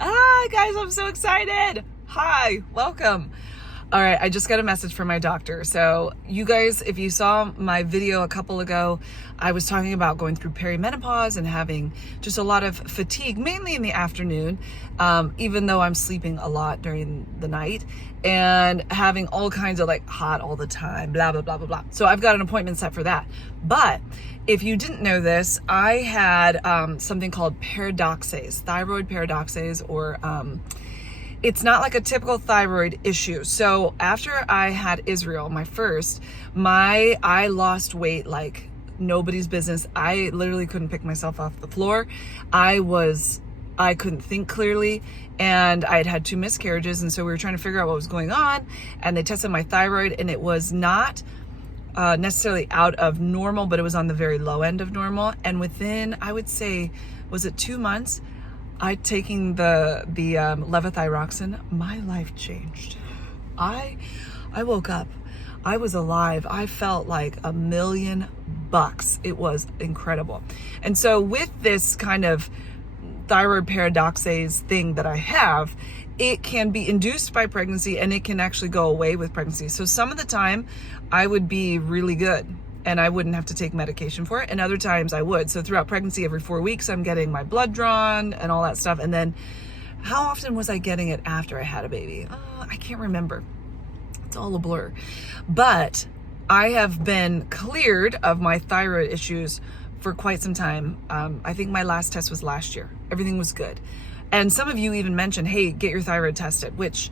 Ah, guys, I'm so excited. Hi, welcome. All right, I just got a message from my doctor. So you guys, if you saw my video a couple ago, I was talking about going through perimenopause and having just a lot of fatigue, mainly in the afternoon, even though I'm sleeping a lot during the night, and having all kinds of like hot all the time, blah, blah, blah, blah, blah. So I've got an appointment set for that. But if you didn't know this, I had something called paradoxase, thyroid paradoxase, or it's not like a typical thyroid issue. So after I had Israel, my first, I lost weight like nobody's business. I literally couldn't pick myself off the floor. I couldn't think clearly, and I had 2 miscarriages. And so we were trying to figure out what was going on, and they tested my thyroid, and it was not necessarily out of normal, but it was on the very low end of normal. And within, I would say, was it 2 months, I'd taken the levothyroxine, my life changed. I woke up, I was alive. I felt like $1,000,000. It was incredible. And so with this kind of thyroid paradoxase thing that I have, it can be induced by pregnancy and it can actually go away with pregnancy. So some of the time I would be really good and I wouldn't have to take medication for it. And other times I would. So throughout pregnancy, every 4 weeks, I'm getting my blood drawn and all that stuff. And then how often was I getting it after I had a baby? I can't remember. It's all a blur. But I have been cleared of my thyroid issues for quite some time. I think my last test was last year. Everything was good. And some of you even mentioned, hey, get your thyroid tested, which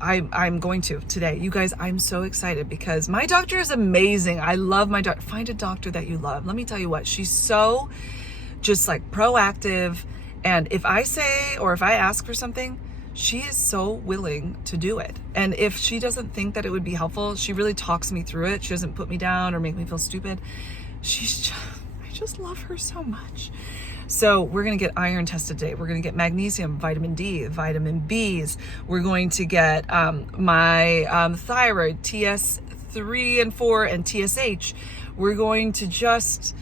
I'm going to today. You guys, I'm so excited because my doctor is amazing. I love my doctor. Find a doctor that you love. Let me tell you what, she's so just like proactive. And if I say, or if I ask for something, she is so willing to do it. And if she doesn't think that it would be helpful, she really talks me through it. She doesn't put me down or make me feel stupid. I just love her so much. So we're going to get iron tested today. We're going to get magnesium, vitamin D, vitamin Bs. We're going to get my thyroid, TS3 and 4, and TSH. We're going to just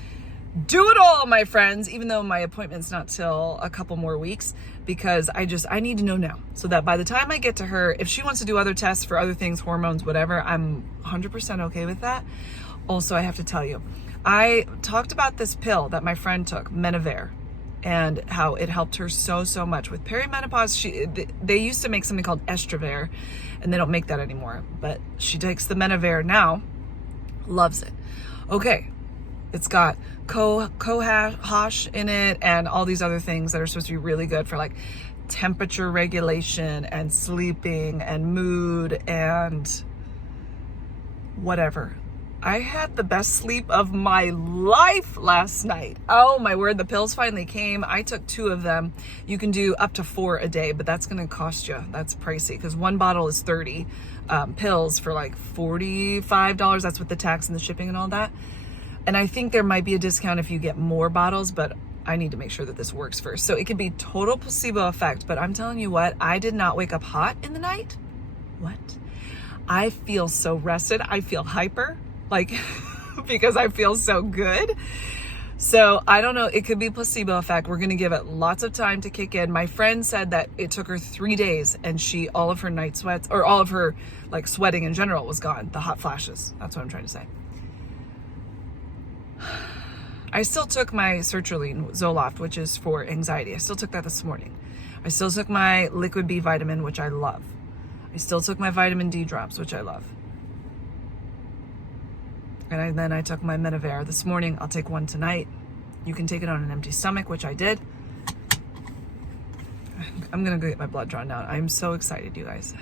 do it all, my friends, even though my appointment's not till a couple more weeks, because I need to know now so that by the time I get to her, if she wants to do other tests for other things, hormones, whatever, I'm 100% okay with that. Also, I have to tell you, I talked about this pill that my friend took, Menavare, and how it helped her so much with perimenopause. They used to make something called Estravare, and they don't make that anymore, but she takes the Menavare now, loves it. Okay, it's got cohosh in it and all these other things that are supposed to be really good for like temperature regulation and sleeping and mood and whatever. I had the best sleep of my life last night. Oh my word, the pills finally came. I took 2 of them. You can do up to 4 a day, but that's gonna cost you. That's pricey because 1 bottle is 30 pills for like $45. That's with the tax and the shipping and all that. And I think there might be a discount if you get more bottles, but I need to make sure that this works first. So it could be total placebo effect, but I'm telling you what, I did not wake up hot in the night. What? I feel so rested. I feel hyper. Like, because I feel so good. So I don't know, it could be placebo effect. We're going to give it lots of time to kick in. My friend said that it took her 3 days and all of her night sweats, or all of her like sweating in general was gone. The hot flashes. That's what I'm trying to say. I still took my sertraline Zoloft, which is for anxiety. I still took that this morning. I still took my liquid B vitamin, which I love. I still took my vitamin D drops, which I love. And then I took my Menavare this morning. I'll take 1 tonight. You can take it on an empty stomach, which I did. I'm going to go get my blood drawn now. I'm so excited, you guys.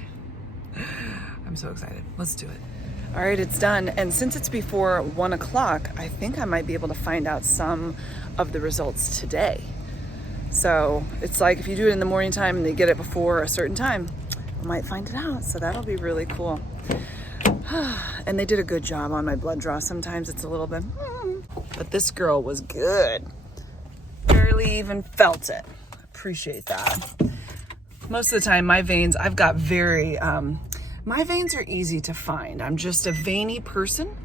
I'm so excited. Let's do it. All right, it's done. And since it's before 1 o'clock, I think I might be able to find out some of the results today. So it's like if you do it in the morning time and they get it before a certain time, I might find it out. So that'll be really cool. And they did a good job on my blood draw. Sometimes it's a little bit, but this girl was good. Barely even felt it. Appreciate that. Most of the time, my veins, I've got my veins are easy to find. I'm just a veiny person.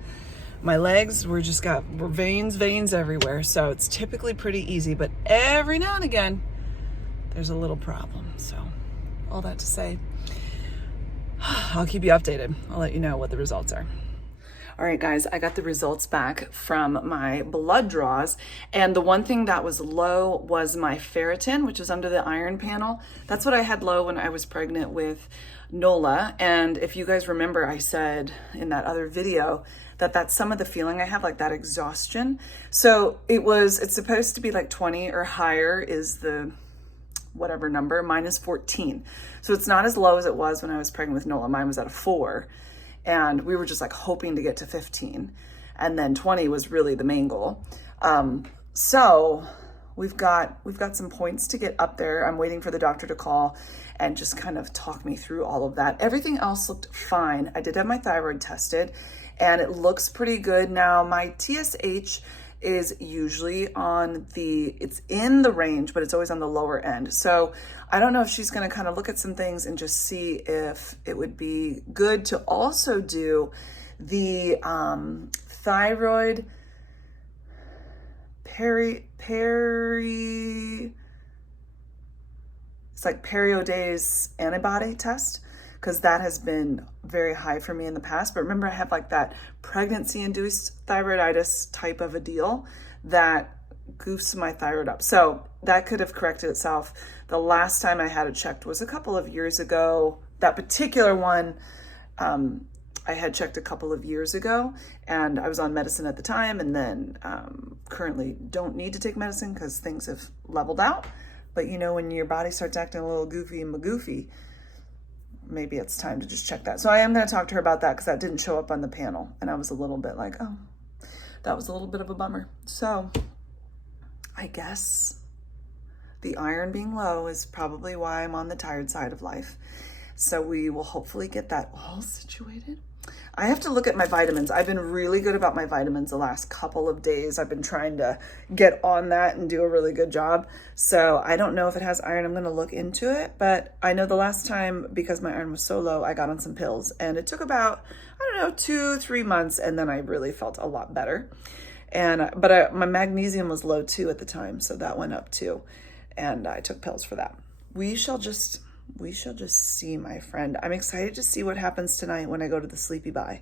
My legs, we're veins everywhere. So it's typically pretty easy, but every now and again, there's a little problem. So all that to say, I'll keep you updated. I'll let you know what the results are. All right, guys, I got the results back from my blood draws. And the one thing that was low was my ferritin, which is under the iron panel. That's what I had low when I was pregnant with Nola. And if you guys remember, I said in that other video that that's some of the feeling I have, like that exhaustion. So it's supposed to be like 20 or higher is the whatever number. Mine is 14. So it's not as low as it was when I was pregnant with Nola. Mine was at a 4. And we were just like hoping to get to 15. And then 20 was really the main goal. So we've got some points to get up there. I'm waiting for the doctor to call and just kind of talk me through all of that. Everything else looked fine. I did have my thyroid tested and it looks pretty good. Now my TSH is usually it's in the range, but it's always on the lower end. So I don't know if she's going to kind of look at some things and just see if it would be good to also do the thyroid it's like periodase antibody test, because that has been very high for me in the past. But remember, I have like that pregnancy-induced thyroiditis type of a deal that goofs my thyroid up. So that could have corrected itself. The last time I had it checked was a couple of years ago. That particular one, I had checked a couple of years ago, and I was on medicine at the time, and then currently don't need to take medicine because things have leveled out. But you know, when your body starts acting a little goofy and magoofy, maybe it's time to just check that. So I am going to talk to her about that because that didn't show up on the panel. And I was a little bit like, oh, that was a little bit of a bummer. So I guess the iron being low is probably why I'm on the tired side of life. So we will hopefully get that all situated. I have to look at my vitamins. I've been really good about my vitamins the last couple of days. I've been trying to get on that and do a really good job. So I don't know if it has iron. I'm going to look into it. But I know the last time, because my iron was so low, I got on some pills. And it took about, 2-3 months. And then I really felt a lot better. But my magnesium was low too at the time. So that went up too. And I took pills for that. We shall just see, my friend. I'm excited to see what happens tonight when I go to the Sleepy Bye.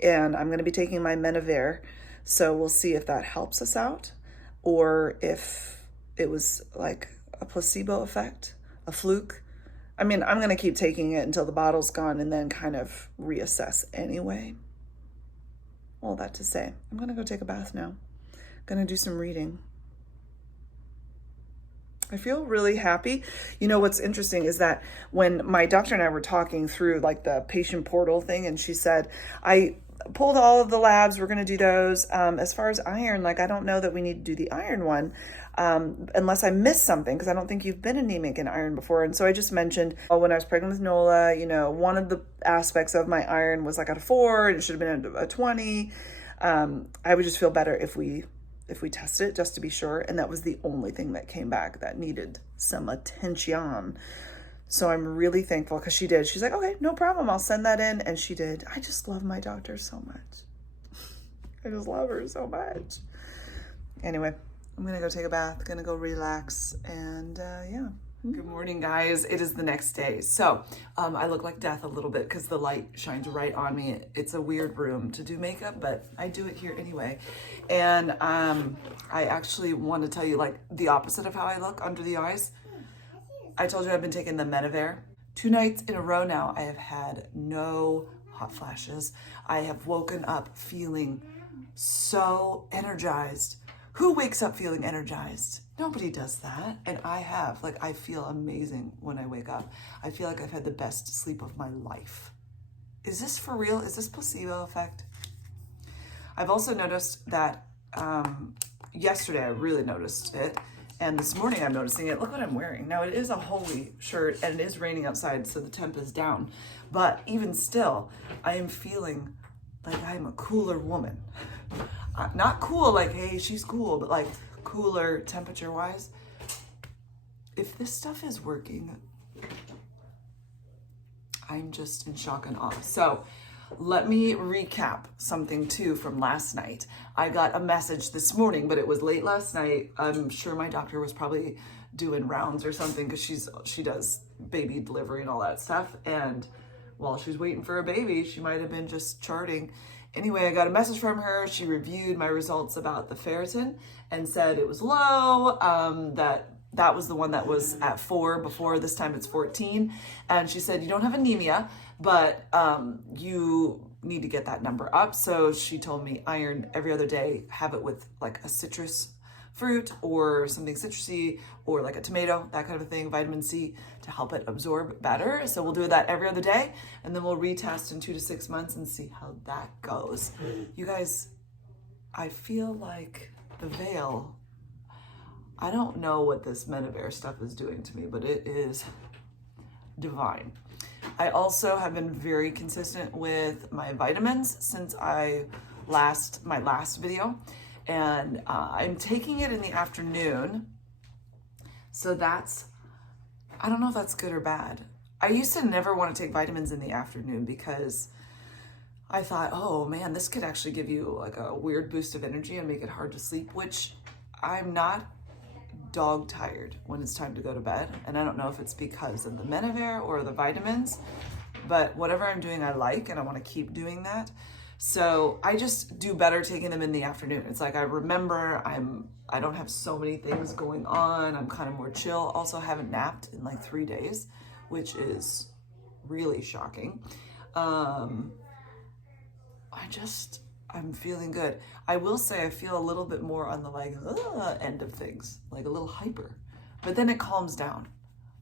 And I'm going to be taking my Menavir. So we'll see if that helps us out or if it was like a placebo effect, a fluke. I mean, I'm going to keep taking it until the bottle's gone and then kind of reassess anyway. All that to say, I'm going to go take a bath now. Going to do some reading. I feel really happy. You know, what's interesting is that when my doctor and I were talking through like the patient portal thing, and she said, I pulled all of the labs, we're going to do those. As far as iron, like, I don't know that we need to do the iron one unless I missed something, because I don't think you've been anemic in iron before. And so I just mentioned, when I was pregnant with Nola, you know, one of the aspects of my iron was like at a 4 and it should have been at a 20. I would just feel better if we test it just to be sure. And that was the only thing that came back that needed some attention. So I'm really thankful because she did. She's like, okay, no problem. I'll send that in. And she did. I just love my doctor so much. I just love her so much. Anyway, I'm going to go take a bath, going to go relax. And yeah. Good morning, guys. It is the next day. So I look like death a little bit because the light shines right on me. It's a weird room to do makeup, but I do it here anyway. And I actually want to tell you like the opposite of how I look under the eyes. I told you I've been taking the Menavir. 2 nights in a row now, I have had no hot flashes. I have woken up feeling so energized. Who wakes up feeling energized? Nobody does that. And I have. Like, I feel amazing when I wake up. I feel like I've had the best sleep of my life. Is this for real? Is this placebo effect? I've also noticed that yesterday I really noticed it. And this morning I'm noticing it. Look what I'm wearing. Now, it is a holy shirt and it is raining outside, so the temp is down. But even still, I am feeling like I'm a cooler woman. Not cool like, hey, she's cool, but like cooler temperature-wise. If this stuff is working, I'm just in shock and awe. So let me recap something too from last night. I got a message this morning, but it was late last night. I'm sure my doctor was probably doing rounds or something because she does baby delivery and all that stuff. And while she's waiting for a baby, she might have been just charting. Anyway, I got a message from her. She reviewed my results about the ferritin and said it was low, that was the one that was at 4 before. This time it's 14. And she said, you don't have anemia, but you need to get that number up. So she told me iron every other day, have it with like a citrus fruit or something citrusy or like a tomato, that kind of thing, vitamin C to help it absorb better. So we'll do that every other day, and then we'll retest in 2 to 6 months and see how that goes. You guys, I feel like the veil, I don't know what this Menavare stuff is doing to me, but it is divine. I also have been very consistent with my vitamins since my last video, and I'm taking it in the afternoon. So that's, I don't know if that's good or bad. I used to never want to take vitamins in the afternoon because I thought, oh man, this could actually give you like a weird boost of energy and make it hard to sleep, which I'm not dog tired when it's time to go to bed. And I don't know if it's because of the Menavare or the vitamins, but whatever I'm doing, I like, and I want to keep doing that. So I just do better taking them in the afternoon. It's like I remember I don't have so many things going on. I'm kind of more chill. Also haven't napped in like 3 days, which is really shocking. I'm feeling good. I will say I feel a little bit more on the like end of things, like a little hyper, but then it calms down.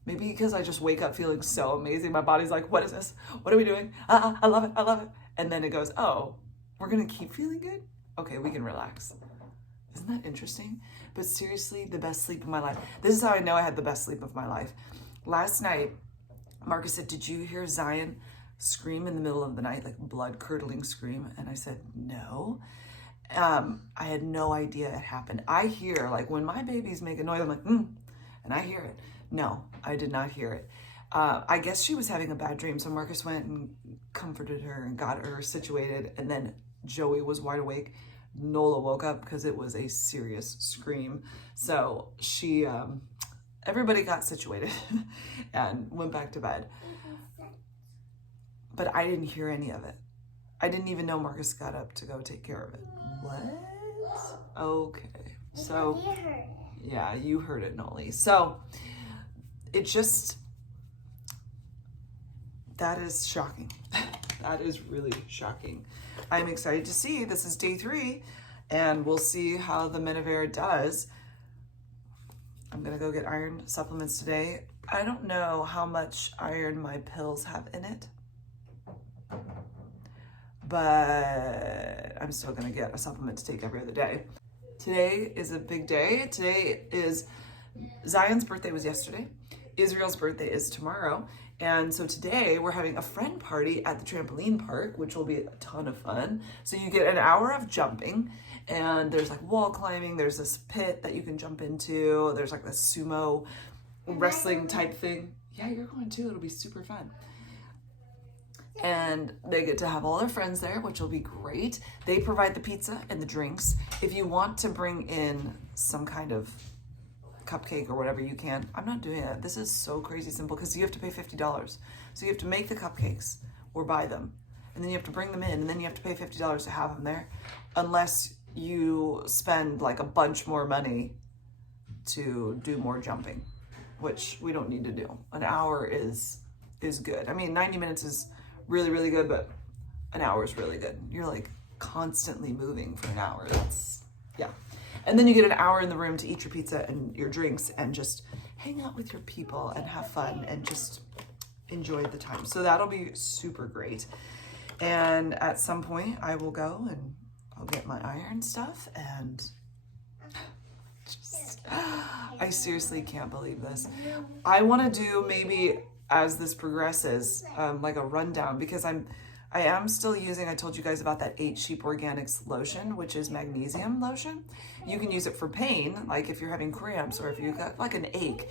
Maybe because I just wake up feeling so amazing. My body's like, what is this? What are we doing? I love it. I love it. And then it goes, oh, we're going to keep feeling good? Okay, we can relax. Isn't that interesting? But seriously, the best sleep of my life. This is how I know I had the best sleep of my life. Last night, Marcus said, did you hear Zion scream in the middle of the night, like blood-curdling scream? And I said, no. I had no idea it happened. I hear, like when my babies make a noise, I'm like, and I hear it. No, I did not hear it. I guess she was having a bad dream. So Marcus went and comforted her and got her situated. And then Joey was wide awake. Nola woke up because it was a serious scream. So she, everybody got situated and went back to bed. But I didn't hear any of it. I didn't even know Marcus got up to go take care of it. What? Okay. So, yeah, you heard it, Noli. So, it just, that is shocking. That is really shocking. I'm excited to see. This is day 3, and we'll see how the Menavare does. I'm gonna go get iron supplements today. I don't know how much iron my pills have in it, but I'm still gonna get a supplement to take every other day. Today is a big day. Today is Zion's birthday was yesterday. Israel's birthday is tomorrow. And so today we're having a friend party at the trampoline park, which will be a ton of fun. So you get an hour of jumping, and there's like wall climbing. There's this pit that you can jump into. There's like this sumo wrestling type thing. Yeah, you're going too. It'll be super fun. And they get to have all their friends there, which will be great. They provide the pizza and the drinks. If you want to bring in some kind of cupcake or whatever, you can. I'm not doing that. This is so crazy simple because you have to pay $50. So you have to make the cupcakes or buy them, and then you have to bring them in, and then you have to pay $50 to have them there, unless you spend like a bunch more money to do more jumping, which we don't need to do. An hour is good. I mean, 90 minutes is really, really good, but an hour is really good. You're like constantly moving for an hour. That's, yeah. And then you get an hour in the room to eat your pizza and your drinks and just hang out with your people and have fun and just enjoy the time. So that'll be super great. And at some point I will go and I'll get my iron stuff, and just, I seriously can't believe this. I want to do maybe as this progresses, like a rundown, because I am still using, I told you guys about that 8 Sheep Organics lotion, which is magnesium lotion. You can use it for pain, like if you're having cramps or if you've got like an ache.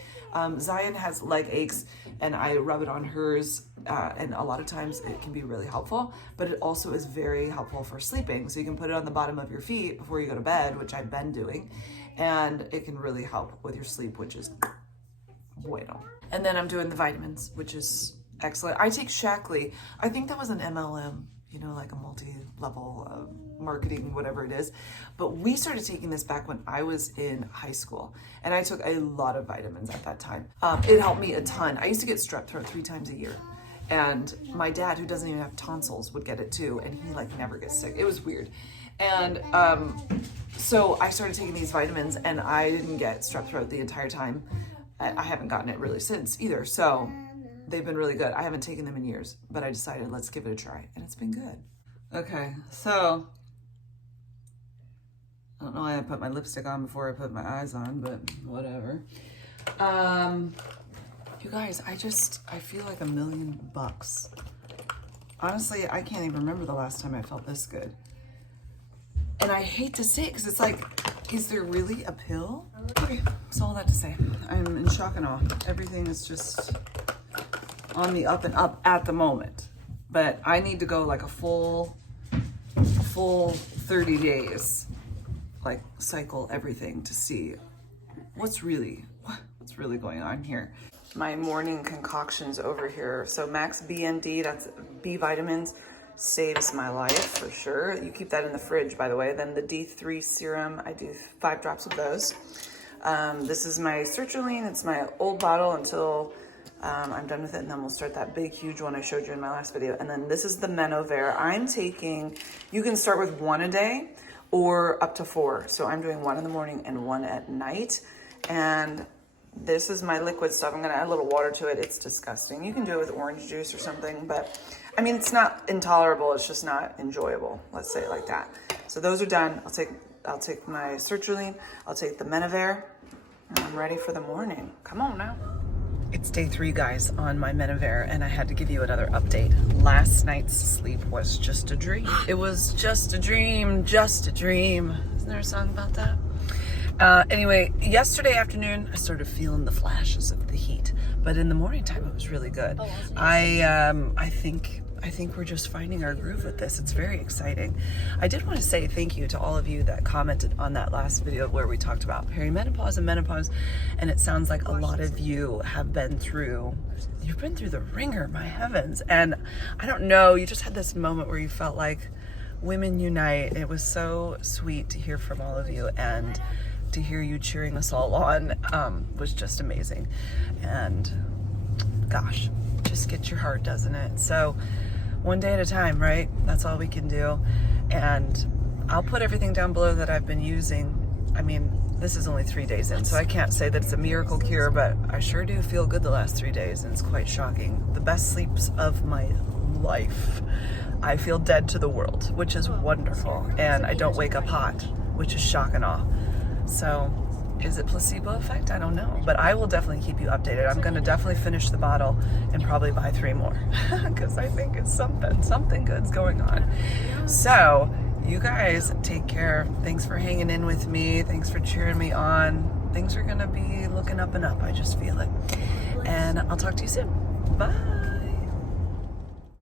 Zion has leg aches, and I rub it on hers, and a lot of times it can be really helpful, but it also is very helpful for sleeping. So you can put it on the bottom of your feet before you go to bed, which I've been doing, and it can really help with your sleep, which is bueno. And then I'm doing the vitamins, which is excellent. I take Skaklee. I think that was an MLM, you know, like a multi-level marketing, whatever it is. But we started taking this back when I was in high school, and I took a lot of vitamins at that time. It helped me a ton. I used to get strep throat 3 times a year. And my dad, who doesn't even have tonsils, would get it too, and he like never gets sick. It was weird. And so I started taking these vitamins, and I didn't get strep throat the entire time. I haven't gotten it really since either. So they've been really good. I haven't taken them in years, but I decided let's give it a try, and it's been good. Okay, so I don't know why I put my lipstick on before I put my eyes on, but whatever. You guys, I feel like $1,000,000. Honestly, I can't even remember the last time I felt this good. And I hate to say it because it's like, is there really a pill? Okay, that's all that to say. I'm in shock and awe. Everything is just on the up and up at the moment. But I need to go like a full 30 days, like cycle everything to see what's really going on here. My morning concoctions over here. So Max BND, that's B vitamins, saves my life for sure. You keep that in the fridge, by the way. Then the D3 serum, I do 5 drops of those. This is my sertraline. It's my old bottle until I'm done with it, and then we'll start that big, huge one I showed you in my last video. And then this is the Menovare. I'm taking, you can start with 1 a day or up to 4. So I'm doing 1 in the morning and 1 at night. And this is my liquid stuff. I'm gonna add a little water to it. It's disgusting. You can do it with orange juice or something, but I mean, it's not intolerable. It's just not enjoyable. Let's say it like that. So those are done. I'll take my sertraline. I'll take the Menovare. And I'm ready for the morning. Come on now. It's day 3, guys, on my Menovare, and I had to give you another update. Last night's sleep was just a dream. It was just a dream, just a dream. Isn't there a song about that? Anyway, yesterday afternoon, I started feeling the flashes of the heat, but in the morning time, it was really good. I think we're just finding our groove with this. It's very exciting. I did want to say thank you to all of you that commented on that last video where we talked about perimenopause and menopause, and it sounds like a lot of you have been through, you've been through the ringer, my heavens. And I don't know, you just had this moment where you felt like women unite. It was so sweet to hear from all of you, and to hear you cheering us all on was just amazing. And gosh, just gets your heart, doesn't it? So one day at a time, right? That's all we can do. And I'll put everything down below that I've been using. I mean, this is only 3 days in, so I can't say that it's a miracle cure, but I sure do feel good the last 3 days, and it's quite shocking. The best sleeps of my life. I feel dead to the world, which is wonderful. And I don't wake up hot, which is shock and awe. So is it placebo effect? I don't know, but I will definitely keep you updated. I'm going to definitely finish the bottle and probably buy 3 more because I think it's something good's going on. So you guys take care. Thanks for hanging in with me. Thanks for cheering me on. Things are going to be looking up and up. I just feel it. And I'll talk to you soon. Bye.